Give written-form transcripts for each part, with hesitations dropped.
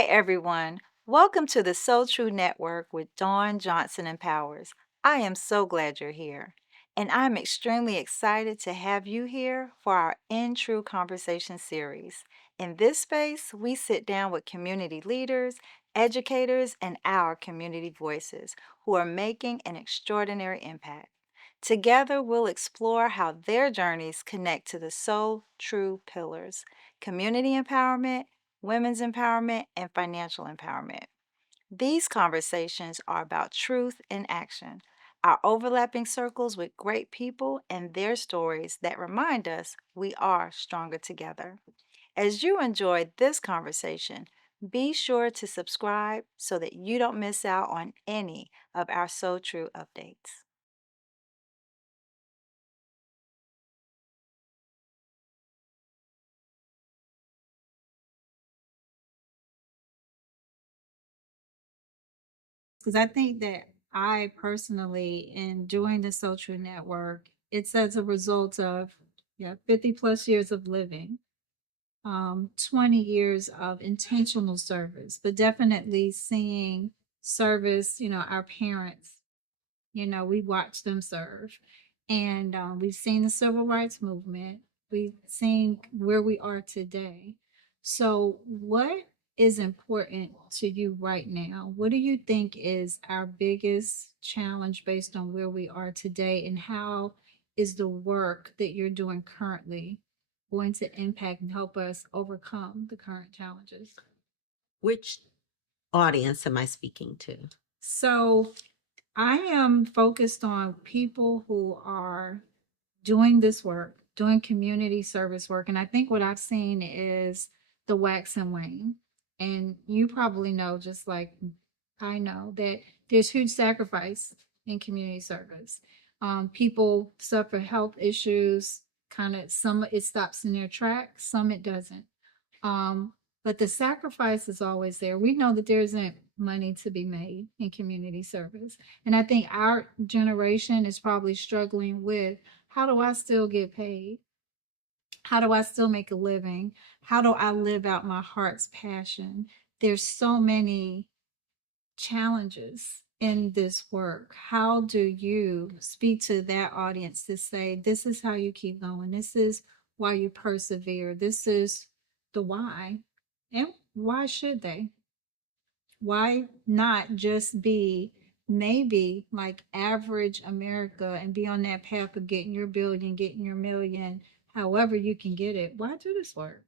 Hi, everyone. Welcome to the So Tru Network with Dawn Johnson and Powers. I am so glad you're here, and I'm extremely excited to have you here for our In-Tru Conversations series. In this space, we sit down with community leaders, educators, and our community voices who are making an extraordinary impact. Together, we'll explore how their journeys connect to the So Tru pillars: community empowerment, women's empowerment, and financial empowerment. These conversations are about truth in action, our overlapping circles with great people and their stories that remind us we are stronger together. As you enjoyed this conversation, be sure to subscribe so that you don't miss out on any of our So Tru updates. Because I think that I personally, in joining the So Tru Network, it's as a result of 50 plus years of living, 20 years of intentional service, but definitely seeing service, our parents, we watched them serve. And we've seen the civil rights movement. We've seen where we are today. So, what is important to you right now? What do you think is our biggest challenge based on where we are today? And how is the work that you're doing currently going to impact and help us overcome the current challenges? Which audience am I speaking to? So, I am focused on people who are doing this work, doing community service work. And I think what I've seen is the wax and wane. And you probably know, just like I know, that there's huge sacrifice in community service. People suffer health issues, kind of, some it stops in their tracks, some it doesn't. Um, but the sacrifice is always there. We know that there isn't money to be made in community service. And I think our generation is probably struggling with, how do I still get paid? How do I still make a living? How do I live out my heart's passion? There's so many challenges in this work. How do you speak to that audience to say, this is how you keep going? This is why you persevere. This is the why. And why should they? Why not just be maybe like average America and be on that path of getting your billion, getting your million, however you can get it? Why do this work?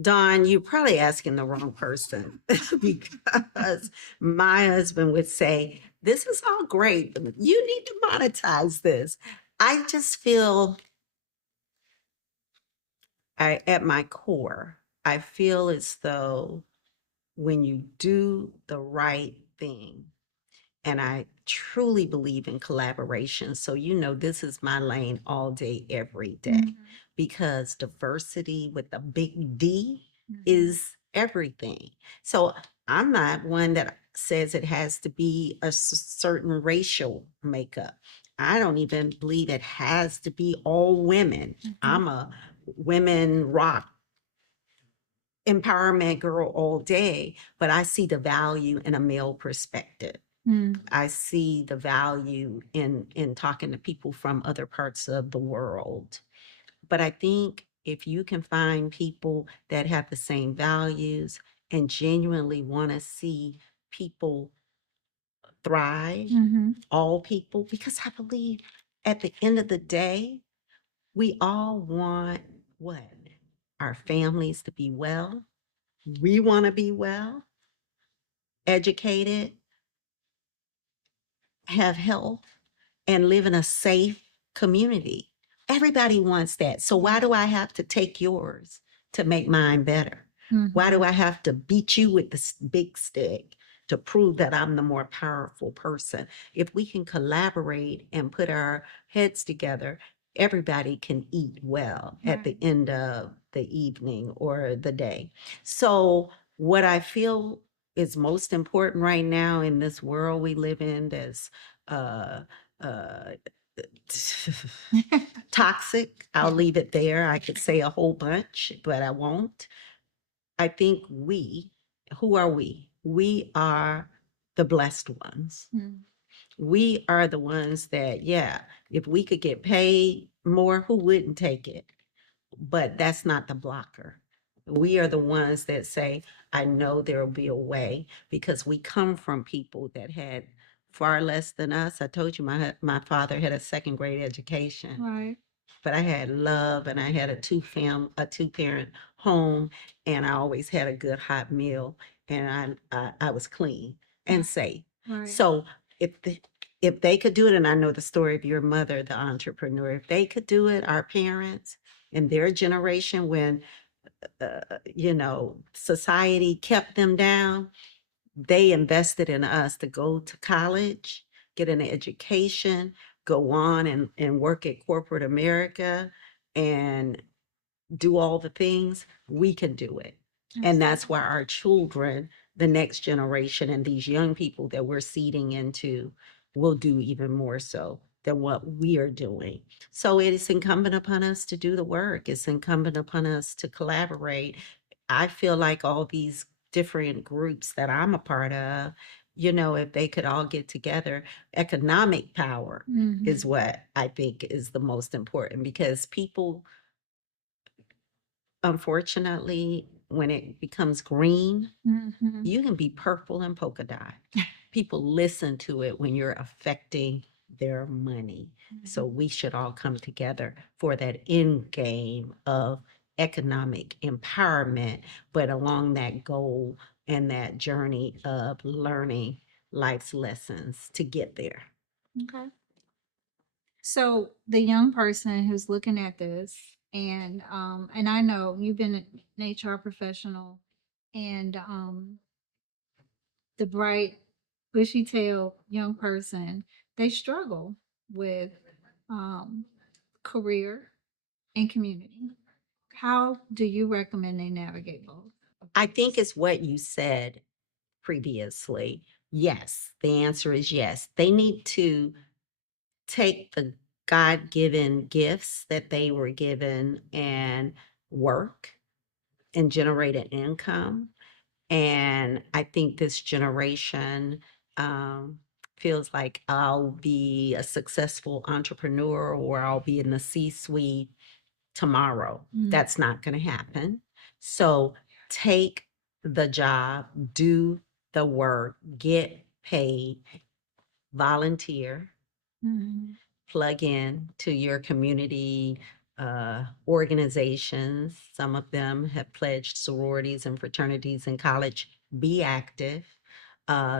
Dawn, you're probably asking the wrong person because my husband would say, this is all great, but you need to monetize this. I just feel at my core, I feel as though when you do the right thing, and I truly believe in collaboration. So, this is my lane all day, every day, because diversity with a big D is everything. So, I'm not one that says it has to be a certain racial makeup. I don't even believe it has to be all women. I'm a women rock empowerment girl all day, but I see the value in a male perspective. I see the value in talking to people from other parts of the world. But I think if you can find people that have the same values and genuinely want to see people thrive, all people, because I believe at the end of the day, we all want what? Our families to be well. We want to be well, educated, have health, and live in a safe community. Everybody wants that. So why do I have to take yours to make mine better? Why do I have to beat you with this big stick to prove that I'm the more powerful person? If we can collaborate and put our heads together, everybody can eat well at the end of the evening or the day. So what I feel is most important right now in this world we live in is uh, uh, toxic. I'll leave it there. I could say a whole bunch, but I won't. I think we who are we? We are the blessed ones. We are the ones that, yeah, if we could get paid more, who wouldn't take it? But that's not the blocker. We are the ones that say, I know there will be a way, because we come from people that had far less than us. I told you my father had a second grade education. Right. But I had love, and I had a two parent home, and I always had a good hot meal, and I was clean and safe. Right. So if they could do it, and I know the story of your mother, the entrepreneur, if they could do it, our parents in their generation, when society kept them down, they invested in us to go to college, get an education, go on and work at corporate America and do all the things. We can do it. And that's why our children, the next generation, and these young people that we're seeding into will do even more so than what we are doing. So it is incumbent upon us to do the work. It's incumbent upon us to collaborate. I feel like all these different groups that I'm a part of, if they could all get together, economic power is what I think is the most important, because people, unfortunately, when it becomes green, you can be purple and polka dot. People listen to it when you're affecting their money. So we should all come together for that end game of economic empowerment, but along that goal and that journey of learning life's lessons to get there. Okay. So the young person who's looking at this, and I know you've been an HR professional, and the bright, bushy-tailed young person, they struggle with um, career and community. How do you recommend they navigate both? I think it's what you said previously. Yes, the answer is yes. They need to take the God-given gifts that they were given and work and generate an income. And I think this generation feels like I'll be a successful entrepreneur, or I'll be in the C-suite tomorrow. That's not going to happen. So take the job, do the work, get paid, volunteer, plug in to your community organizations. Some of them have pledged sororities and fraternities in college. Be active,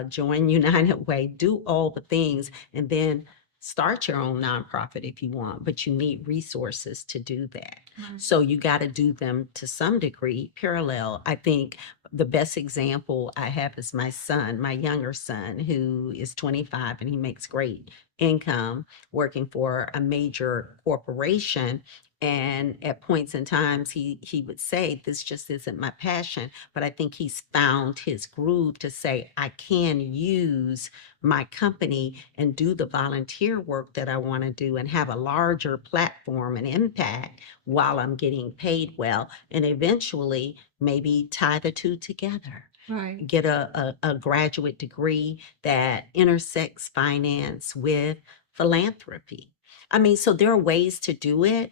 join United Way, do all the things, and then start your own nonprofit if you want, but you need resources to do that. So you got to do them to some degree parallel. I think the best example I have is my son, my younger son, who is 25, and he makes great income working for a major corporation. And at points in times, he would say, this just isn't my passion. But I think he's found his groove to say, I can use my company and do the volunteer work that I want to do and have a larger platform and impact while I'm getting paid well. And eventually, maybe tie the two together. Right. Get a graduate degree that intersects finance with philanthropy. I mean, so there are ways to do it.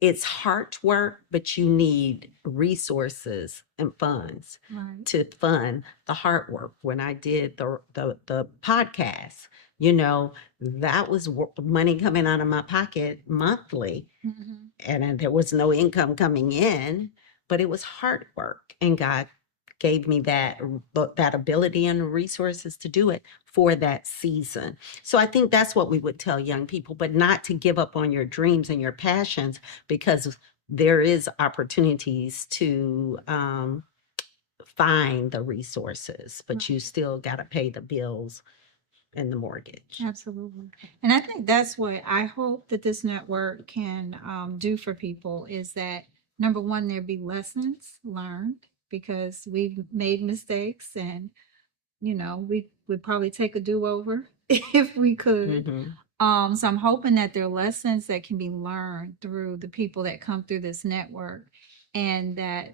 It's hard work, but you need resources and funds to fund the hard work. When I did the podcast, that was money coming out of my pocket monthly, and there was no income coming in, but it was hard work, and God gave me that ability and resources to do it for that season. So I think that's what we would tell young people, but not to give up on your dreams and your passions, because there is opportunities to find the resources, but you still got to pay the bills and the mortgage. Absolutely. And I think that's what I hope that this network can do for people, is that number one, there be lessons learned, because we've made mistakes, and we would probably take a do-over if we could. So I'm hoping that there are lessons that can be learned through the people that come through this network, and that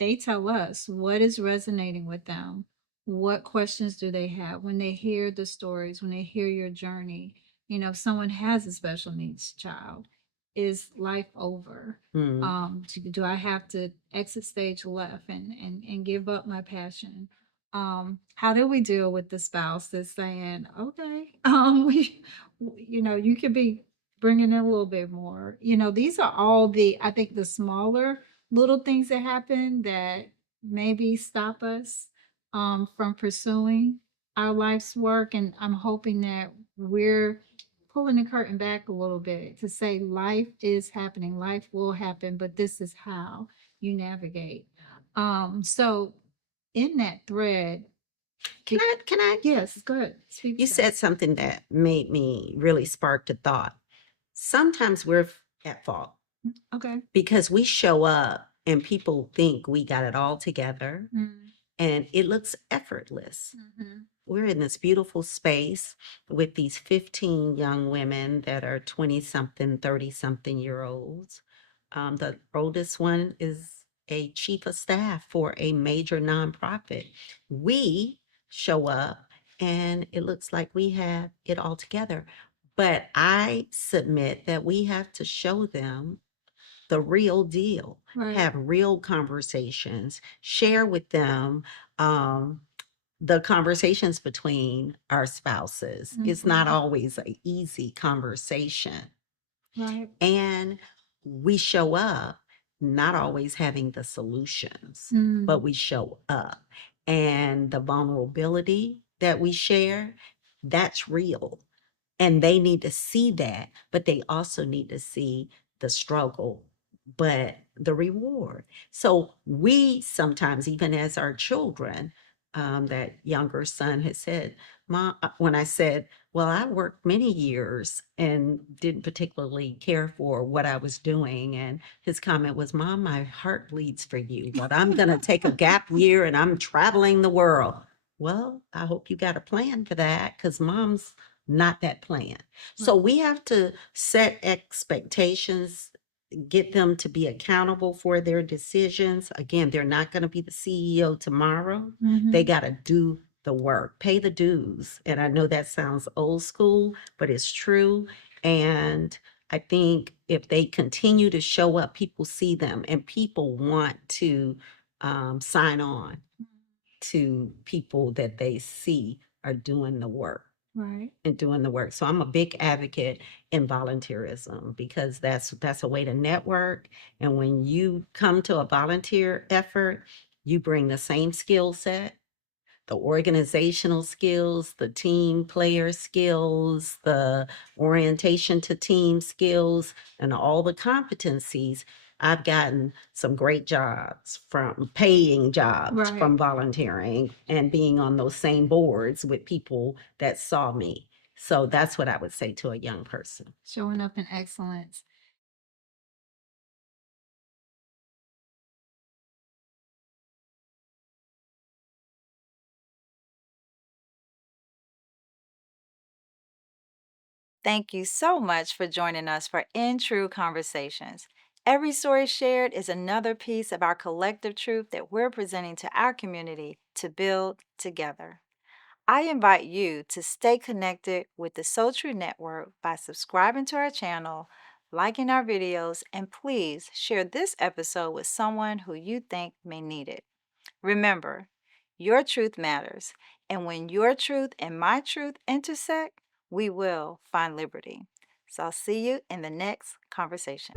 they tell us what is resonating with them. What questions do they have when they hear the stories, when they hear your journey? If someone has a special needs child, is life over? Do I have to exit stage left and give up my passion? How do we deal with the spouse that's saying, okay, you could be bringing in a little bit more. These are all I think the smaller little things that happen that maybe stop us from pursuing our life's work. And I'm hoping that we're pulling the curtain back a little bit to say life is happening, life will happen, but this is how you navigate. So in that thread, Can I? Yes, go ahead. You said something that made me really spark the thought. Sometimes we're at fault. Okay. Because we show up and people think we got it all together and it looks effortless. We're in this beautiful space with these 15 young women that are 20 something, 30 something year olds. The oldest one is a chief of staff for a major nonprofit. We show up and it looks like we have it all together. But I submit that we have to show them the real deal, have real conversations, share with them the conversations between our spouses. It's not always an easy conversation. Right. And we show up not always having the solutions, but we show up. And the vulnerability that we share, that's real. And they need to see that, but they also need to see the struggle, but the reward. So we sometimes, even as our children, that younger son has said, Mom, when I said, well, I worked many years and didn't particularly care for what I was doing. And his comment was, Mom, my heart bleeds for you, but I'm going to take a gap year and I'm traveling the world. Well, I hope you got a plan for that, because Mom's not that plan. So we have to set expectations, get them to be accountable for their decisions. Again, they're not going to be the CEO tomorrow. They got to do the work, pay the dues. And I know that sounds old school, but it's true. And I think if they continue to show up, people see them and people want to sign on to people that they see are doing the work. Right. And doing the work. So I'm a big advocate in volunteerism, because that's a way to network. And when you come to a volunteer effort, you bring the same skill set, the organizational skills, the team player skills, the orientation to team skills, and all the competencies. I've gotten some great jobs from paying jobs from volunteering and being on those same boards with people that saw me. So that's what I would say to a young person. Showing up in excellence. Thank you so much for joining us for In-Tru Conversations. Every story shared is another piece of our collective truth that we're presenting to our community to build together. I invite you to stay connected with the So Tru Network by subscribing to our channel, liking our videos, and please share this episode with someone who you think may need it. Remember, your truth matters, and when your truth and my truth intersect, we will find liberty. So I'll see you in the next conversation.